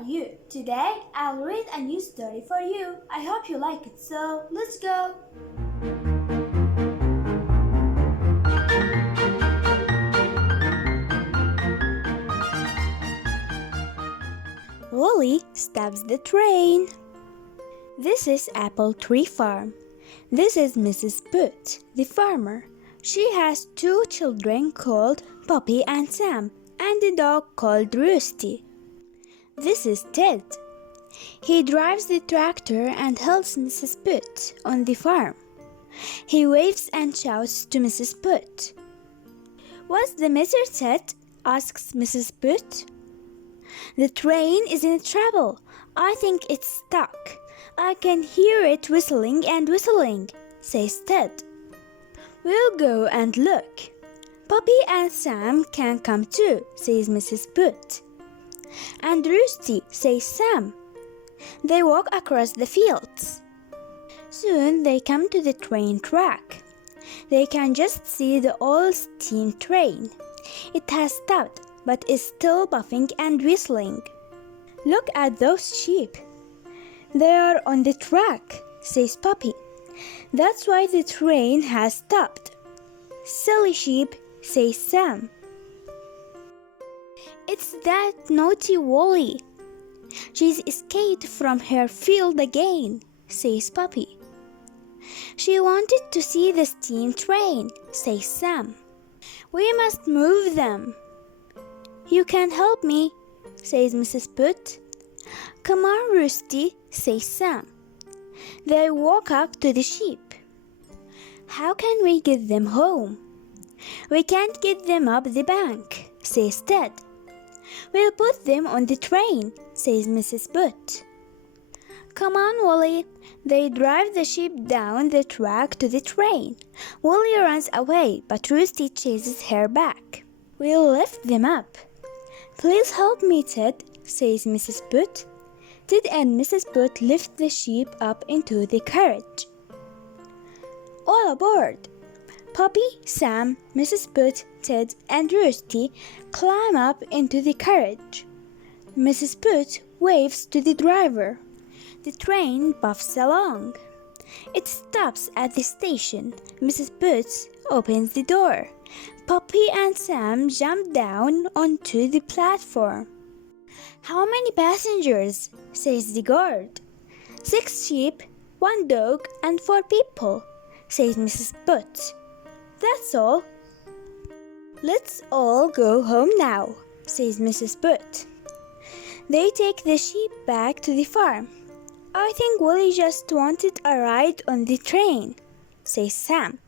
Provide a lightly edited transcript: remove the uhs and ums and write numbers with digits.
are you? Today I'll read a new story for you. I hope you like it, so let's go. Wally stops the train. This is Apple Tree Farm. This is Mrs. Boot, the farmer. She has 2 children called Poppy and Sam, and a dog called Rusty. This is Ted. He drives the tractor and helps Mrs. Boot on the farm. He waves and shouts to Mrs. Boot. "What's the matter, Ted?" asks Mrs. Boot. "The train is in trouble. I think it's stuck. I can hear it whistling and whistling," says Ted. "We'll go and look. Poppy and Sam can come too," says Mrs. Boot. "And Rusty," says Sam. They walk across the fields. Soon they come to the train track. They can just see the old steam train. It has stopped but is still puffing and whistling. "Look at those sheep. They are on the track," says Poppy. "That's why the train has stopped." "Silly sheep," says Sam. "It's that naughty Wally. She's escaped from her field again," says Poppy. "She wanted to see the steam train," says Sam. "We must move them." "You can help me," says Mrs. Boot. "Come on, Rusty," says Sam. They walk up to the sheep. "How can we get them home?" "We can't get them up the bank," says Ted. "We'll put them on the train," says Mrs. Boot. "Come on, Wally." They drive the sheep down the track to the train. Wally runs away, but Rusty chases her back. "We'll lift them up." "Please help me, Ted," says Mrs. Boot. Ted and Mrs. Boot lift the sheep up into the carriage. All aboard! Poppy, Sam, Mrs. Boot, Ted, and Rusty climb up into the carriage. Mrs. Boot waves to the driver. The train puffs along. It stops at the station. Mrs. Boot opens the door. Poppy and Sam jump down onto the platform. "How many passengers?" says the guard. 6 sheep, 1 dog, and 4 people, says Mrs. Boot. "That's all." "Let's all go home now," says Mrs. Boot. They take the sheep back to the farm. "I think Wally just wanted a ride on the train," says Sam.